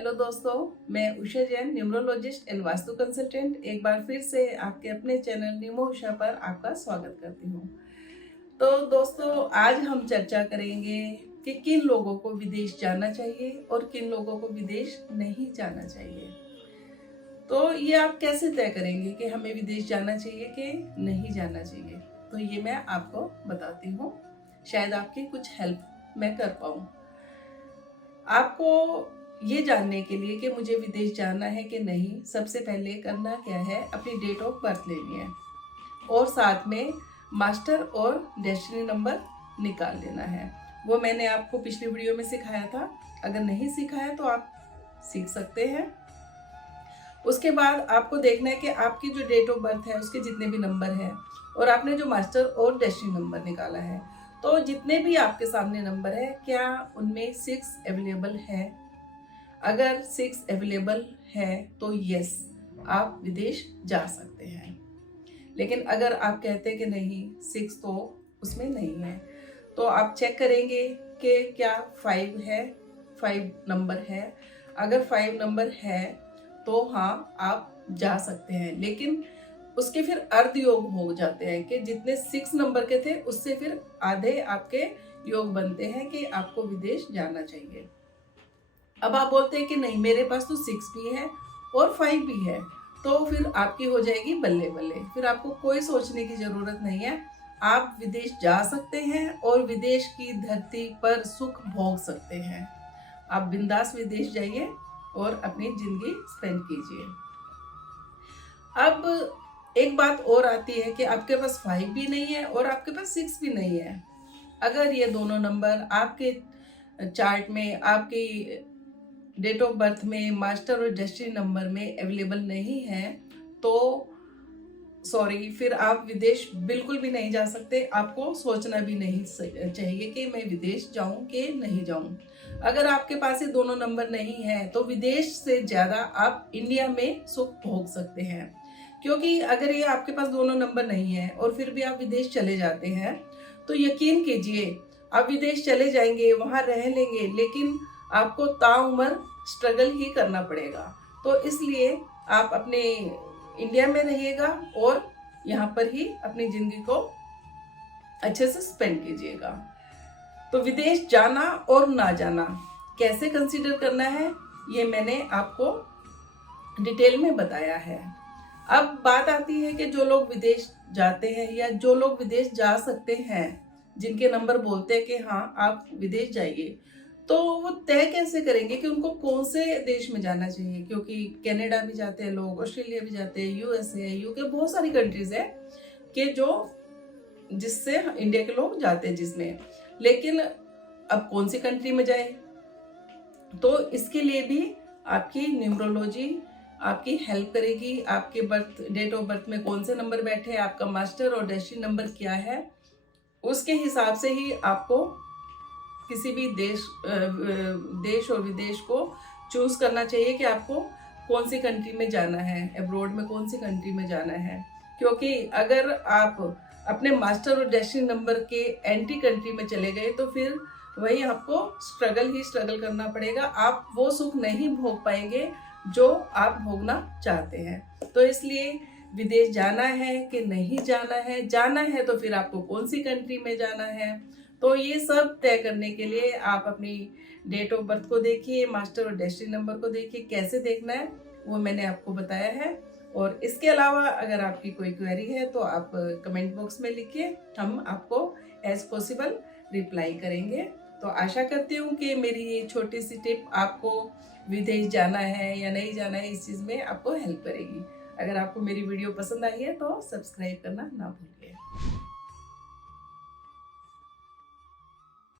Hello दोस्तों, मैं Usha Jain, numerologist and vastu consultant एक बार फिर से आपके अपने चैनल न्यूमो उषा पर आपका स्वागत करती हूँ। तो दोस्तों, आज हम चर्चा करेंगे कि किन लोगों को विदेश जाना चाहिए और किन लोगों को विदेश नहीं जाना चाहिए। तो ये आप कैसे तय करेंगे कि हमें विदेश जाना चाहिए कि नहीं जाना चाहिए, तो ये मैं आपको बताती हूँ। शायद आपकी कुछ हेल्प मैं कर पाऊँ। आपको ये जानने के लिए कि मुझे विदेश जाना है कि नहीं, सबसे पहले करना क्या है, अपनी डेट ऑफ बर्थ लेनी है और साथ में मास्टर और डेस्टिनी नंबर निकाल लेना है। वो मैंने आपको पिछली वीडियो में सिखाया था। अगर नहीं सीखा है तो आप सीख सकते हैं। उसके बाद आपको देखना है कि आपकी जो डेट ऑफ बर्थ है उसके जितने भी नंबर हैं और आपने जो मास्टर और डेस्टिनी नंबर निकाला है, तो जितने भी आपके सामने नंबर है, क्या उनमें 6 अवेलेबल है। अगर 6 अवेलेबल है तो यस, आप विदेश जा सकते हैं। लेकिन अगर आप कहते हैं कि नहीं, 6 तो उसमें नहीं है, तो आप चेक करेंगे कि क्या 5 है, 5 नंबर है। अगर 5 नंबर है तो हाँ, आप जा सकते हैं। लेकिन उसके फिर अर्ध योग हो जाते हैं कि जितने 6 नंबर के थे उससे फिर आधे आपके योग बनते हैं कि आपको विदेश जाना चाहिए। अब आप बोलते हैं कि नहीं, मेरे पास तो 6 भी है और 5 भी है, तो फिर आपकी हो जाएगी बल्ले बल्ले। फिर आपको कोई सोचने की जरूरत नहीं है। आप विदेश जा सकते हैं और विदेश की धरती पर सुख भोग सकते हैं। आप बिंदास विदेश जाइए और अपनी जिंदगी स्पेंड कीजिए। अब एक बात और आती है कि आपके पास 5 भी नहीं है और आपके पास 6 भी नहीं है। अगर ये दोनों नंबर आपके चार्ट में, आपकी डेट ऑफ बर्थ में, मास्टर और डेस्टिनी नंबर में अवेलेबल नहीं है, तो सॉरी, फिर आप विदेश बिल्कुल भी नहीं जा सकते। आपको सोचना भी नहीं चाहिए कि मैं विदेश जाऊं कि नहीं जाऊं। अगर आपके पास ये दोनों नंबर नहीं है तो विदेश से ज़्यादा आप इंडिया में सुख भोग सकते हैं। क्योंकि अगर ये आपके पास दोनों नंबर नहीं है और फिर भी आप विदेश चले जाते हैं, तो यकीन कीजिए, आप विदेश चले जाएंगे, वहाँ रह लेंगे, लेकिन आपको ताउम्र स्ट्रगल ही करना पड़ेगा। तो इसलिए आप अपने इंडिया में रहिएगा और यहाँ पर ही अपनी जिंदगी को अच्छे से स्पेंड कीजिएगा। तो विदेश जाना और ना जाना कैसे कंसीडर करना है, ये मैंने आपको डिटेल में बताया है। अब बात आती है कि जो लोग विदेश जाते हैं या जो लोग विदेश जा सकते हैं, जिनके नंबर बोलते हैं कि हाँ आप विदेश जाइए, तो वो तय कैसे करेंगे कि उनको कौन से देश में जाना चाहिए। क्योंकि कनाडा भी जाते हैं लोग, ऑस्ट्रेलिया भी जाते हैं, यूएसए, यूके, बहुत सारी कंट्रीज है कि जो जिससे इंडिया के लोग जाते हैं जिसमें। लेकिन अब कौन सी कंट्री में जाए, तो इसके लिए भी आपकी न्यूमरोलॉजी आपकी हेल्प करेगी। आपके डेट ऑफ बर्थ में कौन से नंबर बैठे, आपका मास्टर और डेस्टिनी नंबर क्या है, उसके हिसाब से ही आपको किसी भी देश और विदेश को चूज करना चाहिए कि आपको कौन सी कंट्री में जाना है, अब्रॉड में कौन सी कंट्री में जाना है। क्योंकि अगर आप अपने मास्टर और डेस्टिनी नंबर के एंटी कंट्री में चले गए तो फिर वही आपको स्ट्रगल करना पड़ेगा। आप वो सुख नहीं भोग पाएंगे जो आप भोगना चाहते हैं। तो इसलिए विदेश जाना है कि नहीं जाना है, जाना है तो फिर आपको कौन सी कंट्री में जाना है, तो ये सब तय करने के लिए आप अपनी डेट ऑफ बर्थ को देखिए, मास्टर और डेस्टिनी नंबर को देखिए। कैसे देखना है वो मैंने आपको बताया है। और इसके अलावा अगर आपकी कोई क्वेरी है तो आप कमेंट बॉक्स में लिखिए, हम आपको एज पॉसिबल रिप्लाई करेंगे। तो आशा करती हूँ कि मेरी ये छोटी सी टिप आपको विदेश जाना है या नहीं जाना है, इस चीज़ में आपको हेल्प करेगी। अगर आपको मेरी वीडियो पसंद आई है तो सब्सक्राइब करना ना भूलिए।